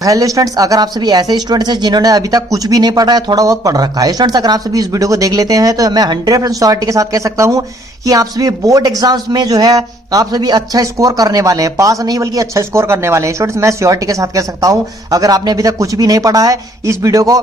Hello students, अगर आप सभी ऐसे स्टूडेंट्स हैं जिन्होंने अभी तक कुछ भी नहीं पढ़ा है, थोड़ा बहुत पढ़ रखा है स्टूडेंट्स, अगर आप सभी इस वीडियो को देख लेते हैं तो मैं 100% श्योरिटी के साथ कह सकता हूं कि आप सभी बोर्ड एग्जाम्स में जो है आप सभी अच्छा स्कोर करने वाले हैं। पास नहीं बल्कि अच्छा स्कोर करने वाले हैं स्टूडेंट्स, मैं श्योरिटी के साथ कह सकता हूं। अगर आपने अभी तक कुछ भी नहीं पढ़ा है, इस वीडियो को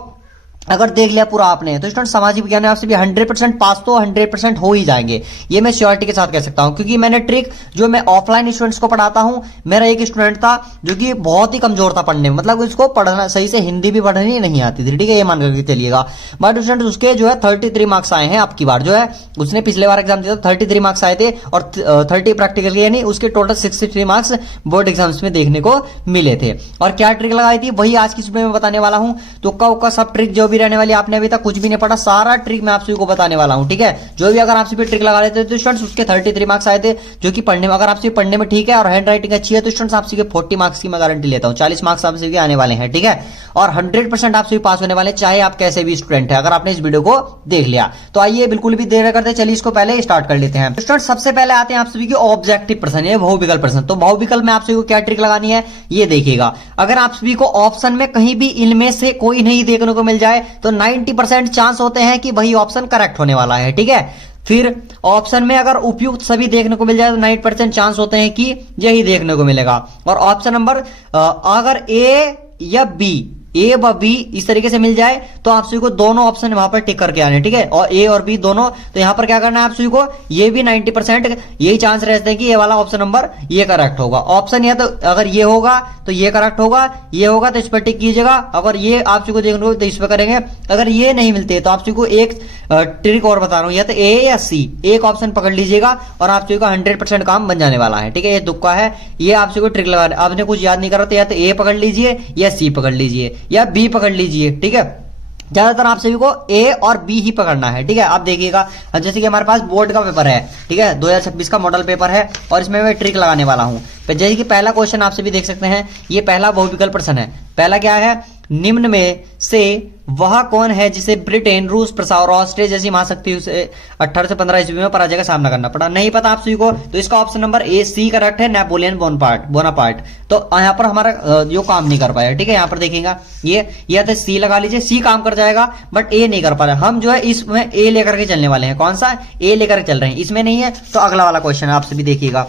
अगर देख लिया पूरा आपने, तो स्टूडेंट सामाजिक विज्ञान में आपसे भी 100% पास तो 100% हो ही जाएंगे, ये मैं श्योरिटी के साथ कह सकता हूं। क्योंकि मैंने ट्रिक जो मैं ऑफलाइन स्टूडेंट्स को पढ़ाता हूं, मेरा एक स्टूडेंट था जो कि बहुत ही कमजोर था पढ़ने में, मतलब उसको पढ़ना सही से हिंदी भी पढ़नी नहीं आती थी, ठीक है, ये मान करके चलिएगा। बट स्टूडेंट उसके जो है 33 मार्क्स आए हैं आपकी बार, जो है उसने पिछले बार एग्जाम दिया था 33 मार्क्स आए थे और 30 प्रैक्टिकल के, यानी उसके टोटल 63 मार्क्स बोर्ड एग्जाम्स में देखने को मिले थे। और क्या ट्रिक लगाई थी वही आज की वीडियो में बताने वाला हूं। तुक्का उक्का सब ट्रिक जो भी रहने वाली, आपने अभी तक कुछ भी नहीं पढ़ा, सारा ट्रिक मैं आप सभी को बताने वाला हूं, ठीक है। जो भी अगर आप सभी ट्रिक लगा लेते तो स्टूडेंट्स उसके 33 मार्क्स आए थे, जो कि पढ़ने में, अगर आप सभी पढ़ने में ठीक है और हैंड राइटिंग अच्छी है तो स्टूडेंट्स आप सभी के 40 मार्क्स की मैं गारंटी लेता हूं, 40 मार्क्स आप सभी के आने वाले हैं, ठीक है। और 100% आप सभी पास होने वाले, चाहे आप कैसे भी स्टूडेंट है, अगर आपने इस वीडियो को देख लिया तो। आइए बिल्कुल भी देर करते, चलिए इसको पहले स्टार्ट कर लेते हैं। स्टूडेंट सबसे पहले आते हैं आप सभी के ऑब्जेक्टिव प्रश्न, ये बहुविकल्प प्रश्न। तो बहुविकल्प में आप सभी को क्या ट्रिक लगानी है ये देखिएगा। अगर आप सभी को ऑप्शन में कहीं भी इनमें से कोई नहीं देखने को मिल जाए तो 90% चांस होते हैं कि वही ऑप्शन करेक्ट होने वाला है, ठीक है। फिर ऑप्शन में अगर उपयुक्त सभी देखने को मिल जाए तो 90% चांस होते हैं कि यही देखने को मिलेगा। और ऑप्शन नंबर अगर ए या बी, ए व बी इस तरीके से मिल जाए तो आप सभी को दोनों ऑप्शन वहां पर टिक करके आने, ठीक है। और ए और बी दोनों, तो यहां पर क्या करना है आप सभी को, ये भी 90% यही चांस रहते हैं कि ये वाला ऑप्शन नंबर ये करेक्ट होगा। ऑप्शन या तो अगर ये होगा तो ये करेक्ट होगा, ये होगा तो इस पर टिक कीजिएगा। अगर ये आप सभी को देखने को तो इस पर करेंगे। अगर ये नहीं मिलते तो आप सभी को एक ट्रिक और बता रहा हूं, या तो ए या सी, एक ऑप्शन पकड़ लीजिएगा और आप सभी का 100% काम बन जाने वाला है, ठीक है। ये तुक्का है, ये आप सभी को ट्रिक लगा, आपने कुछ याद नहीं करा तो या तो ए पकड़ लीजिए या सी पकड़ लीजिए या बी पकड़ लीजिए, ठीक है। ज्यादातर आप सभी को ए और बी ही पकड़ना है, ठीक है। आप देखिएगा जैसे कि हमारे पास बोर्ड का पेपर है, ठीक है, 2026 का मॉडल पेपर है और इसमें मैं ट्रिक लगाने वाला हूं। जैसे कि पहला क्वेश्चन आप सभी देख सकते हैं, ये पहला बहुविकल्प प्रश्न है। पहला क्या है, निम्न में से वह कौन है जिसे ब्रिटेन, रूस, और ऑस्ट्रिया जैसी महाशक्ति उसे 18 से 15 ईस्वी में पराजय का सामना करना पड़ा? नहीं पता आप सभी को, तो इसका ऑप्शन नंबर ए सी करेक्ट है, नेपोलियन बोनापार्ट। तो यहाँ पर हमारा जो काम नहीं कर पाया, ठीक है। यहाँ पर देखेगा ये तो सी लगा लीजिए, सी काम कर जाएगा बट ए नहीं कर पा रहा। हम जो है इसमें ए लेकर के चलने वाले हैं, कौन सा ए लेकर के चल रहे हैं, इसमें नहीं है। तो अगला वाला क्वेश्चन आप सभी देखिएगा,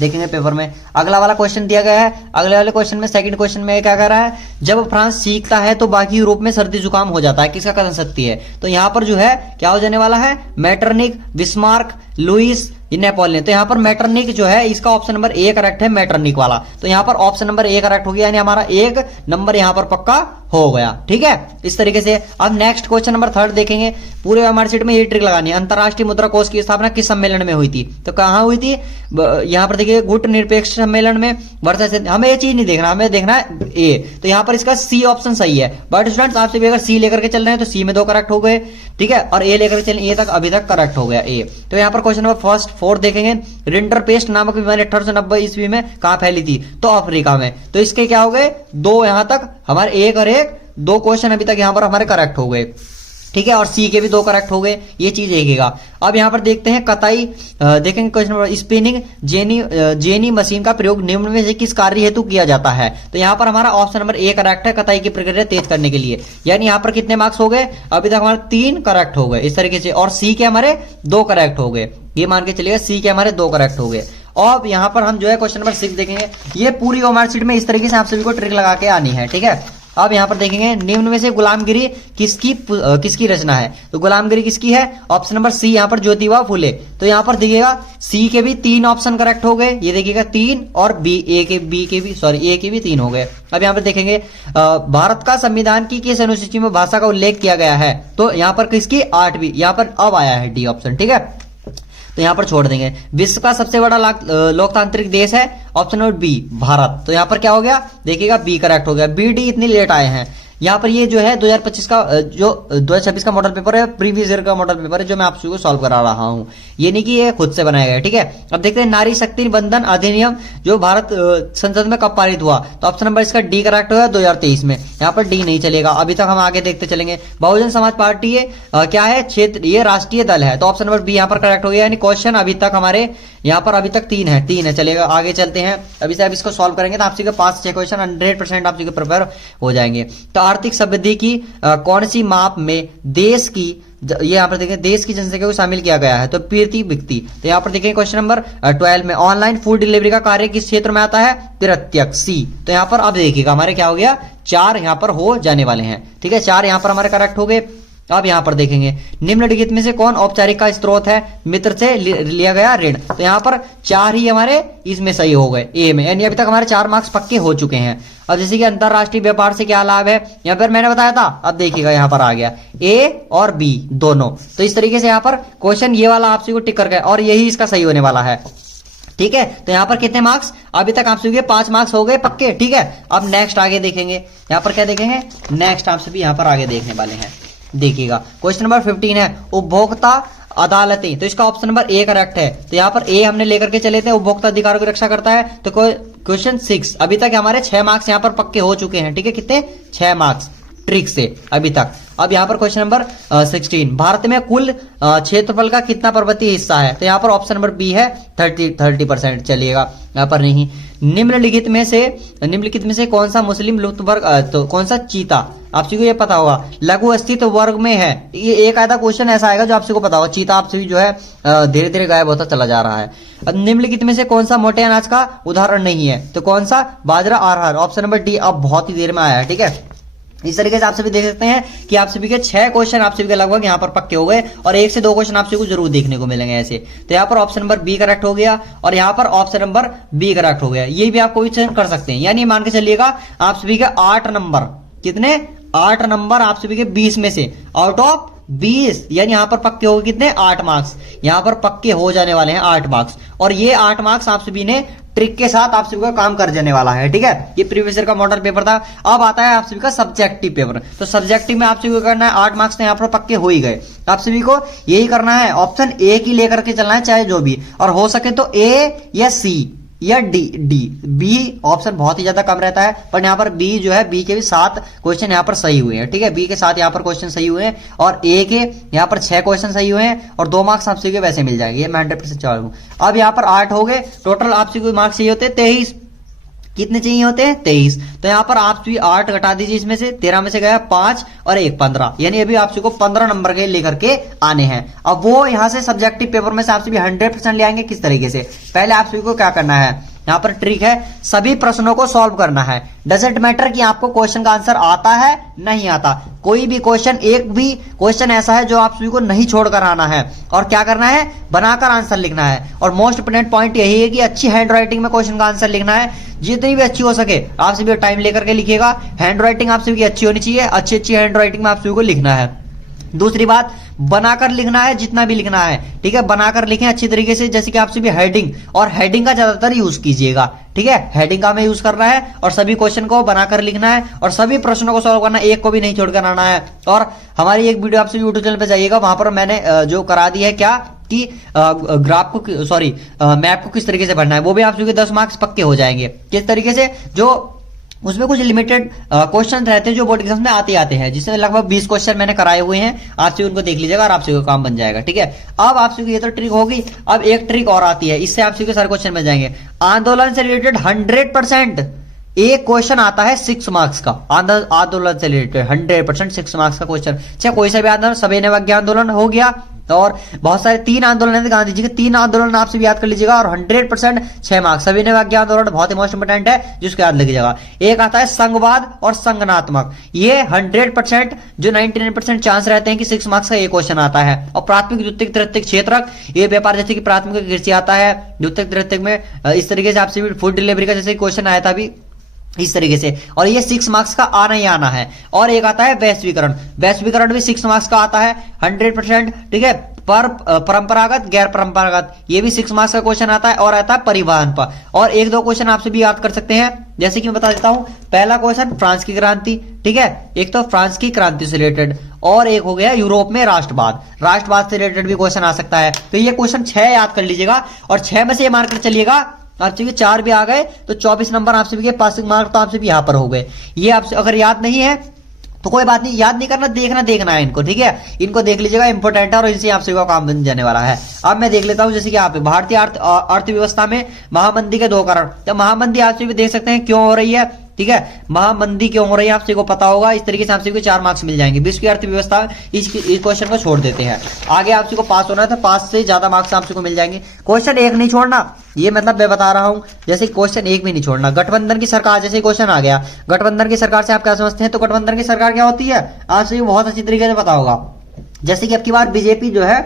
देखेंगे पेपर में अगला वाला क्वेश्चन दिया गया है। अगले वाले क्वेश्चन में, सेकंड क्वेश्चन में क्या कह रहा है, जब फ्रांस सीखता है तो बाकी यूरोप में सर्दी जुकाम हो जाता है, किसका कथन सत्य है? तो यहां पर जो है क्या हो जाने वाला है, मेटरनिक, बिस्मार्क, लुइस, नेपोलियन। तो यहाँ पर मेटरनिक जो है, इसका ऑप्शन नंबर ए करेक्ट है, मेटरनिक वाला। तो यहाँ पर ऑप्शन नंबर ए करेक्ट हो गया, यानी हमारा एक नंबर यहाँ पर पक्का हो गया, ठीक है। इस तरीके से अब नेक्स्ट क्वेश्चन नंबर 3 देखेंगे। पूरे हमारे सीट में ये ट्रिक लगानी है, अंतरराष्ट्रीय मुद्रा कोष की स्थापना किस सम्मेलन में हुई थी? तो कहां हुई थी, यहाँ पर देखिए गुट निरपेक्ष सम्मेलन में, वर्षा से। हमें ये चीज नहीं देखना, हमें देखना है ए। तो यहाँ पर इसका सी ऑप्शन सही है। बट स्टूडेंट्स आपसे भी अगर सी लेकर के चल रहे हैं तो सी में 2 करेक्ट हो गए, ठीक है, और ए लेकर के चल, ए तक अभी तक करेक्ट हो गया ए। तो यहाँ पर क्वेश्चन नंबर फर्स्ट 4 देखेंगे। रिंडरपेस्ट नामक बीमारी 1890 ईस्वी में कहां फैली थी? तो अफ्रीका में। तो इसके क्या हो गए, 2 यहां तक हमारे, एक और एक, 2 क्वेश्चन अभी तक यहां पर हमारे करेक्ट हो गए, ठीक है। और सी के भी 2 करेक्ट हो गए, ये चीज देखेगा। अब यहां पर देखते हैं कताई, देखेंगे question number, spinning jenny machine का प्रयोग निम्न में से किस कार्य हेतु किया जाता है? तो यहां पर हमारा ऑप्शन नंबर ए करेक्ट है, कताई की प्रक्रिया तेज करने के लिए। यानी यहां पर कितने मार्क्स हो गए, अभी तक हमारे 3 करेक्ट हो गए इस तरीके से, और सी के हमारे 2 करेक्ट हो गए, ये मान के चलिएगा, सी के हमारे 2 करेक्ट हो गए। और यहां पर हम जो है क्वेश्चन नंबर 6 देखेंगे। ये पूरी हमारी सीट में इस तरीके से आप सभी को ट्रिक लगा के आनी है, ठीक है। अब यहां पर देखेंगे, निम्न में से गुलामगिरी किसकी रचना है? तो गुलामगिरी किसकी है? ऑप्शन नंबर सी, यहां पर ज्योतिबा फुले। तो यहां पर देखिएगा सी के भी 3 ऑप्शन करेक्ट हो गए, ये देखिएगा 3, और ए के भी 3 हो गए। अब यहां पर देखेंगे, भारत का संविधान की किस अनुसूची में भाषा का उल्लेख किया गया है? तो यहां पर किसकी, 8वीं, यहां पर अब आया है डी ऑप्शन, ठीक है। तो यहां पर छोड़ देंगे। विश्व का सबसे बड़ा लोकतांत्रिक देश है, ऑप्शन नंबर बी, भारत। तो यहां पर क्या हो गया, देखिएगा बी करेक्ट हो गया। बी डी इतनी लेट आए हैं, यहाँ पर ये जो है 2025 का जो 2026 का मॉडल पेपर है, प्रीवियस ईयर का मॉडल पेपर है जो मैं आप सभी को सॉल्व करा रहा हूँ, ये नहीं कि ये खुद से बनाया गया है। ठीक है, अब देखते हैं नारी शक्ति बंधन अधिनियम जो भारत संसद में कब पारित हुआ, तो ऑप्शन नंबर इसका डी करेक्ट होगा 2023 में, यहाँ पर डी नहीं चलेगा। अभी तक हम आगे देखते चलेंगे। बहुजन समाज पार्टी ये क्या है, क्षेत्र, ये राष्ट्रीय दल है, तो ऑप्शन नंबर बी यहाँ पर करेक्ट हो गया। यानी क्वेश्चन अभी तक हमारे यहाँ पर अभी तक तीन है चलेगा। आगे चलते हैं, अभी से अब इसको सॉल्व करेंगे तो आपसे 5-6 क्वेश्चन 100% आपसे प्रिपेयर हो जाएंगे। तो आर्थिक समृद्धि की कौन सी माप में देश की, ये यहाँ पर देखें देश की जनसंख्या को शामिल किया गया है, तो प्रति व्यक्ति। तो यहाँ पर देखें क्वेश्चन नंबर 12 में ऑनलाइन फूड डिलीवरी का कार्य किस क्षेत्र में आता है, प्रत्यक्ष सी। तो यहाँ पर अब देखिएगा हमारे क्या हो गया, 4 यहाँ पर हो जाने वाले हैं। ठीक है, 4 यहाँ पर हमारे करेक्ट हो गए। अब यहां पर देखेंगे निम्नलिखित में से कौन औपचारिक का स्रोत है, मित्र से लिया गया ऋण। तो यहां पर 4 ही हमारे इसमें सही हो गए ए में, यानी अभी तक हमारे 4 मार्क्स पक्के हो चुके हैं। अब जैसे कि अंतरराष्ट्रीय व्यापार से क्या लाभ है, यहां पर मैंने बताया था, अब देखिएगा यहां पर आ गया ए और बी दोनों। तो इस तरीके से यहां पर क्वेश्चन ये वाला आपसे को टिक कर गया और यही इसका सही होने वाला है। ठीक है, तो यहां पर कितने मार्क्स, अभी तक आप सभी के 5 मार्क्स हो गए पक्के। ठीक है, अब नेक्स्ट आगे देखेंगे, यहां पर क्या देखेंगे, नेक्स्ट आप सभी यहां पर आगे देखने वाले हैं। देखिएगा क्वेश्चन नंबर 15 है उपभोक्ता अदालतें, तो इसका ऑप्शन नंबर ए करेक्ट है। तो यहाँ पर ए हमने लेकर के चले थे, उपभोक्ता अधिकारों की रक्षा करता है। तो क्वेश्चन 6 अभी तक हमारे 6 मार्क्स यहाँ पर पक्के हो चुके हैं। ठीक है, कितने, 6 मार्क्स ट्रिक से अभी तक। अब यहाँ पर क्वेश्चन नंबर 16 भारत में कुल क्षेत्रफल का कितना पर्वतीय हिस्सा है, तो यहाँ पर ऑप्शन नंबर बी है 30%। चलिएगा, यहाँ पर नहीं। निम्नलिखित में से कौन सा मुस्लिम लुप्त वर्ग, तो कौन सा चीता, आप सभी को ये पता होगा, लघु अस्तित्व वर्ग में है। ये एक आधा क्वेश्चन ऐसा आएगा जो आप सभी को पता होगा, चीता आप सभी जो है धीरे धीरे गायब होता चला जा रहा है। अब निम्नलिखित में से कौन सा मोटे अनाज का उदाहरण नहीं है, तो कौन सा, बाजरा, अरहर। ऑप्शन नंबर डी अब बहुत ही देर में आया है। ठीक है, इस तरीके से आप सभी देख सकते हैं कि आप सभी के 6 क्वेश्चन आप सभी के लगभग यहाँ पर पक्के हो गए और 1 से 2 क्वेश्चन आप सभी को जरूर देखने को मिलेंगे ऐसे। तो यहाँ पर ऑप्शन नंबर बी करेक्ट हो गया और यहाँ पर ऑप्शन नंबर बी करेक्ट हो गया। ये भी आप कोई चेंज कर सकते हैं, यानी मान के चलिएगा आप सभी के 8 नंबर, कितने, 8 नंबर आप सभी के 20 में से आउट ऑफ 20, यानी यहां पर पक्के हो गए कितने, 8 मार्क्स यहां पर पक्के हो जाने वाले हैं, 8 मार्क्स। और ये 8 मार्क्स आप सभी ने ट्रिक के साथ आप सभी का काम कर जाने वाला है। ठीक है, ये प्रीवियस ईयर का मॉडल पेपर था। अब आता है आप सभी का सब्जेक्टिव पेपर। तो सब्जेक्टिव में आप सभी को करना है 8 मार्क्स तो यहाँ पर पक्के हो ही गए। आप सभी को यही करना है, ऑप्शन ए की लेकर के चलना है चाहे जो भी, और हो सके तो ए या सी या डी। बी ऑप्शन बहुत ही ज्यादा कम रहता है, पर यहाँ पर बी जो है, बी के भी 7 क्वेश्चन यहाँ पर सही हुए हैं। ठीक है, बी के 7 यहाँ पर क्वेश्चन सही हुए हैं और ए के यहाँ पर 6 क्वेश्चन सही हुए हैं और 2 मार्क्स आप सभी के वैसे मिल जाएंगे, ये मैं 100% चाह हूं। अब यहाँ पर 8 हो गए टोटल, आप सभी को मार्क्स चाहिए होते हैं 23। कितने चाहिए होते हैं, 23। तो यहाँ पर आप सभी 8 घटा दीजिए, इसमें से 13 में से गया 5 और 1 15, यानी अभी आप सभी को 15 नंबर के लेकर के आने हैं। अब वो यहाँ से सब्जेक्टिव पेपर में से आप सभी 100% ले आएंगे। किस तरीके से, पहले आप सभी को क्या करना है, यहाँ पर ट्रिक है, सभी प्रश्नों को सॉल्व करना है। डजेंट मैटर कि आपको क्वेश्चन का आंसर आता है नहीं आता, कोई भी क्वेश्चन, एक भी क्वेश्चन ऐसा है जो आप सभी को नहीं छोड़कर आना है और क्या करना है, बनाकर आंसर लिखना है। और मोस्ट इंपोर्टेंट पॉइंट यही है कि अच्छी हैंड राइटिंग में क्वेश्चन का आंसर लिखना है, जितनी भी अच्छी हो सके आप सभी टाइम लेकर के लिखिएगा। हैंड राइटिंग आप सभी की अच्छी होनी चाहिए, अच्छी हैंड राइटिंग में आप सभी को लिखना है। दूसरी बात, बनाकर लिखना है, जितना भी लिखना है। ठीक है, बनाकर लिखें अच्छी तरीके से, जैसे कि आप सभी हेडिंग, और हेडिंग का ज्यादातर यूज कीजिएगा। ठीक है, हेडिंग का हमें यूज करना है और सभी क्वेश्चन को बनाकर लिखना है और सभी प्रश्नों को सॉल्व करना है, एक को भी नहीं छोड़कर आना है। और हमारी एक वीडियो आप सभी यूट्यूब चैनल पे जाइएगा, वहां पर मैंने जो करा दी है क्या कि ग्राफ को, सॉरी मैप को किस तरीके से भरना है, वो भी आप सभी के 10 मार्क्स पक्के हो जाएंगे। किस तरीके से, जो उसमें कुछ लिमिटेड क्वेश्चन रहते हैं जो बोर्ड एग्जाम में आते हैं, जिसमें लगभग 20 क्वेश्चन मैंने कराए हुए हैं। आप सभी उनको देख लीजिएगा और आप सभी का काम बन जाएगा। ठीक है, अब आप सभी की ये तो ट्रिक होगी। अब एक ट्रिक और आती है, इससे आप सभी के सारे क्वेश्चन बन जाएंगे। आंदोलन से रिलेटेड 100% एक क्वेश्चन आता है 6 मार्क्स का, आंदोलन से रिलेटेड 100% 6 मार्क्स का क्वेश्चन, चाहे कोई सा भी आंदोलन, सविनय अवज्ञा आंदोलन हो गया और बहुत सारे 3 आंदोलन है, गांधी जी के 3 आंदोलन आप सभी याद कर लीजिएगा और 100% 6 मार्क्स। सविनय अवज्ञा आंदोलन बहुत ही मोस्ट इंपोर्टेंट है, जिसको याद लीजिएगा। एक आता है संघवाद और संगनात्मक, ये 100% जो 99% चांस रहते हैं कि 6 मार्क्स का एक क्वेश्चन आता है। और प्राथमिक, द्वितीयक, तृतीयक क्षेत्रक, ये व्यापार, जैसे कि प्राथमिक कृषि आता है, द्वितीयक, तृतीयक में इस तरीके से आप सभी फूड डिलीवरी का जैसे क्वेश्चन आया था अभी, इस तरीके से, और ये 6 मार्क्स का आना ही आना है। और एक आता है वैश्वीकरण, वैश्वीकरण भी 6 मार्क्स का आता है 100%। ठीक है, परंपरागत गैर परंपरागत, ये भी 6 मार्क्स का क्वेश्चन आता है और आता है परिवहन पर। और एक दो क्वेश्चन आपसे भी याद कर सकते हैं, जैसे कि मैं बता देता हूं। पहला क्वेश्चन फ्रांस की क्रांति, ठीक है, एक तो फ्रांस की क्रांति से रिलेटेड, और एक हो गया यूरोप में राष्ट्रवाद से रिलेटेड भी क्वेश्चन आ सकता है। तो ये क्वेश्चन 6 याद कर लीजिएगा और 6 में से ये मार्क कर चलिएगा। आपसे भी 4 भी आ गए तो 24 नंबर आपसे भी पासिंग मार्क तो आपसे भी यहां पर हो गए। ये आपसे अगर याद नहीं है तो कोई बात नहीं, याद नहीं करना, देखना है इनको, ठीक है, इनको देख लीजिएगा, इंपॉर्टेंट है और इनसे आपसे का काम बन जाने वाला है। अब मैं देख लेता हूं, जैसे कि आप भारतीय अर्थव्यवस्था में महामंदी के 2 कारण। तो महामंदी आपसे भी देख सकते हैं क्यों हो रही है, ठीक है, महामंदी क्यों हो रही है आपसे को पता होगा। इस तरीके से आपसे को 4 मार्क्स मिल जाएंगे। विश्व की अर्थव्यवस्था, इस क्वेश्चन को छोड़ देते हैं। आगे आपसे को पास होना है तो 5 से ज्यादा मार्क्स आपसे को मिल जाएंगे। क्वेश्चन 1 नहीं छोड़ना, ये मतलब मैं बता रहा हूं, जैसे क्वेश्चन 1 भी नहीं छोड़ना। गठबंधन की सरकार, जैसे क्वेश्चन आ गया, गठबंधन की सरकार से आप क्या समझते हैं? तो गठबंधन की सरकार क्या होती है आपसे बहुत अच्छी तरीके से पता होगा। जैसे कि अब की बार बीजेपी जो है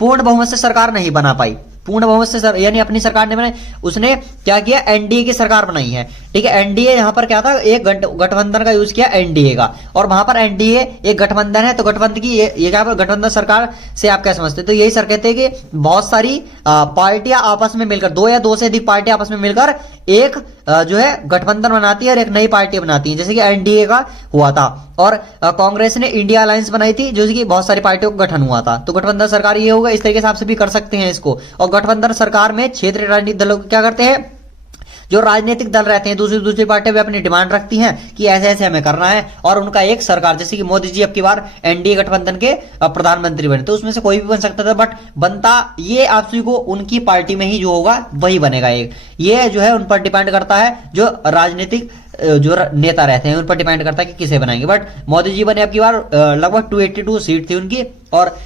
पूर्ण बहुमत से सरकार नहीं बना पाई, पूर्ण बहुमत से यानी अपनी सरकार ने बनाई, उसने क्या किया, एनडीए की सरकार बनाई है, ठीक है। एनडीए यहां पर क्या था, एक गठबंधन का यूज किया एनडीए का, और वहां पर एनडीए एक गठबंधन है, तो गठबंधन की ये क्या गठबंधन सरकार से आप क्या समझते हैं? तो यही सर कहते हैं कि बहुत सारी पार्टियां आपस में मिलकर, 2 या 2 से अधिक पार्टियां आपस में मिलकर एक जो है गठबंधन बनाती है और एक नई पार्टी बनाती है, जैसे कि एनडीए का हुआ था। और कांग्रेस ने इंडिया अलायंस बनाई थी, जो कि बहुत सारी पार्टियों का गठन हुआ था। तो गठबंधन सरकार ये होगा, इस तरीके से आप सभी कर सकते हैं इसको। और गठबंधन सरकार में क्षेत्रीय राजनीतिक दलों को क्या करते हैं, जो राजनीतिक दल रहते हैं, दूसरी पार्टियां भी अपनी डिमांड रखती हैं कि ऐसे ऐसे हमें करना है, और उनका एक सरकार, जैसे कि मोदी जी अब की बार एनडीए गठबंधन के प्रधानमंत्री बने, तो उसमें से कोई भी बन सकता था, बट बनता ये आप सभी को उनकी पार्टी में ही जो होगा वही बनेगा एक। ये जो है उन पर डिपेंड करता है, जो राजनीतिक जो नेता रहते हैं उन पर डिपेंड करता है कि किसे बनाएंगे। बट मोदी जी बने अब की बार, लगभग 282 सीट थी उनकी, और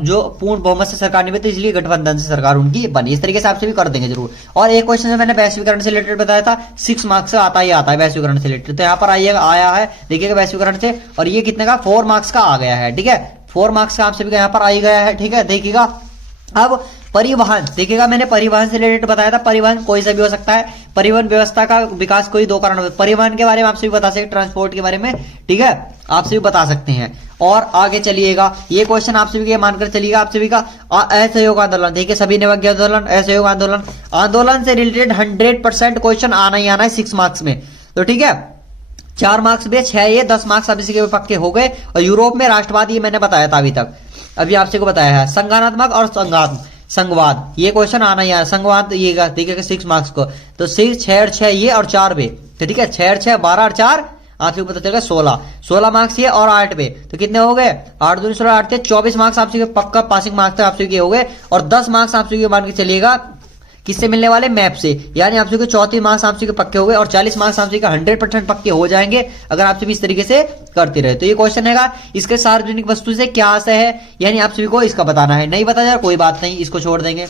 जो पूर्ण बहुमत से सरकार नहीं बनी, इसलिए गठबंधन से सरकार उनकी बनी। इस तरीके से आपसे भी कर देंगे जरूर। और एक क्वेश्चन जो मैंने वैश्वीकरण से रिलेटेड बताया था, 6 मार्क्स से आता है वैश्वीकरण से रिलेटेड। तो यहाँ पर आया है, देखिएगा वैश्वीकरण से, और ये कितने का, 4 मार्क्स का आ गया है, ठीक है, 4 मार्क्स का आपसे भी यहाँ पर आ गया है, ठीक है, देखिएगा। अब परिवहन, देखिएगा मैंने परिवहन से रिलेटेड बताया था, परिवहन कोई सा भी हो सकता है, परिवहन व्यवस्था का विकास कोई 2 कारण, परिवहन के बारे में आपसे भी बता सकते, ट्रांसपोर्ट के बारे में, ठीक है, आपसे भी बता सकते हैं। और आगे चलिएगा, ये क्वेश्चन आपसे भी मानकर चलिएगा, आपसे भी का असहयोग आंदोलन, देखिए सभी निवज्ञ आंदोलन, असहयोग आंदोलन से रिलेटेड 100% क्वेश्चन आना ही आना है 6 मार्क्स में। तो ठीक है, 4 मार्क्स भी 6, ये 10 मार्क्स अब इसके पक्के हो गए। और यूरोप में राष्ट्रवाद, ये मैंने बताया था अभी तक, अभी आपसे को बताया है। संज्ञानात्मक और संघवाद, ये क्वेश्चन आना ही है। संघवाद ये देखिएगा 6 मार्क्स को, तो 6 और 6 ये और 4 बे, तो ठीक है, 6 और 6 12 और 4 आपसे पता चलेगा 16 मार्क्स ये, और 8 बे, तो कितने हो गए, 8 दूनी 16, 8 थे 24 मार्क्स आपसे पक्का पासिंग मार्क्स आपसे के हो गए। और 10 मार्क्स आपसे मान के चलिएगा किससे मिलने वाले, मैप से, यानी आपसे के 34 मार्क्स आपसे के पक्के हो गए, और 40 मार्क्स आपसे का 100% पक्के हो जाएंगे अगर आपसे भी इस तरीके से करते रहे। तो ये क्वेश्चन है, इसके सार्वजनिक वस्तु से क्या आशय है, यानी आप सभी को इसका बताना है। नहीं बता जा कोई बात नहीं, इसको छोड़ देंगे,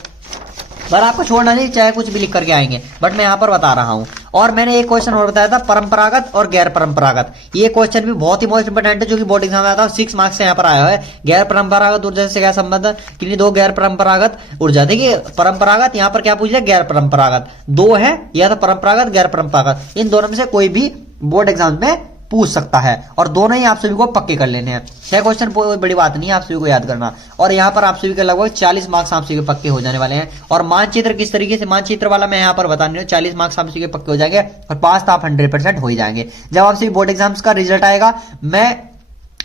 पर आपको छोड़ना नहीं, चाहे कुछ भी लिख करके आएंगे, बट मैं यहाँ पर बता रहा हूँ। और मैंने एक क्वेश्चन और बताया था, परंपरागत और गैर परंपरागत, ये क्वेश्चन भी बहुत ही मोस्ट इंपोर्टेंट है, जो कि बोर्ड एग्जाम में आया था, 6 मार्क्स से यहाँ पर आया है। गैर परंपरागत ऊर्जा से क्या संबंध, किन्हीं 2 गैर परंपरागत ऊर्जा, देखिए परंपरागत यहाँ पर क्या पूछ लिया, गैर परंपरागत, 2 है, या तो परंपरागत गैर परंपरागत, इन दोनों में से कोई भी बोर्ड एग्जाम में पूछ सकता है, और दोनों ही आप सभी को पक्के कर लेने हैं। 6 क्वेश्चन कोई बड़ी बात नहीं है आप सभी को याद करना। और यहाँ पर आप सभी के लगभग 40 मार्क्स आप सभी के पक्के हो जाने वाले हैं। और मानचित्र किस तरीके से, मानचित्र वाला मैं यहाँ पर बताने हूँ, 40 मार्क्स आप सभी के पक्के हो जाएंगे, और पास तो आप 100% हो ही जाएंगे। जब आप सभी बोर्ड एग्जाम्स का रिजल्ट आएगा, मैं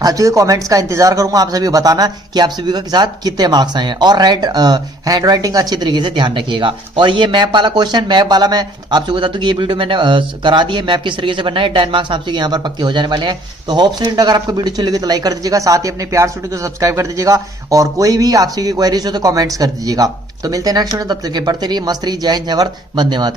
आप सभी कमेंट्स का इंतजार करूंगा, आप सभी बताना कि आप सभी के साथ कितने मार्क्स आए हैं। और हैंड राइटिंग अच्छी तरीके से ध्यान रखिएगा। और ये मैप वाला क्वेश्चन, मैप वाला मैं आपसे बता दूं कि ये वीडियो मैंने करा दी है, मैप किस तरीके से बनना है, 10 मार्क्स आपसे यहाँ पर पक्के हो जाने वाले हैं। तो होप स्टूडेंट, अगर आपको वीडियो अच्छी लगी तो लाइक कर दीजिएगा, साथ ही अपने प्यार स्टूडियो को सब्सक्राइब कर दीजिएगा, और कोई भी आपसे क्वेरीज हो तो कमेंट्स कर दीजिएगा। तो मिलते हैं नेक्स्ट वीडियो, तब तक के पढ़ते रहिए, मस्त रहिए, जय हिंद, जय भारत, वंदे मातरम।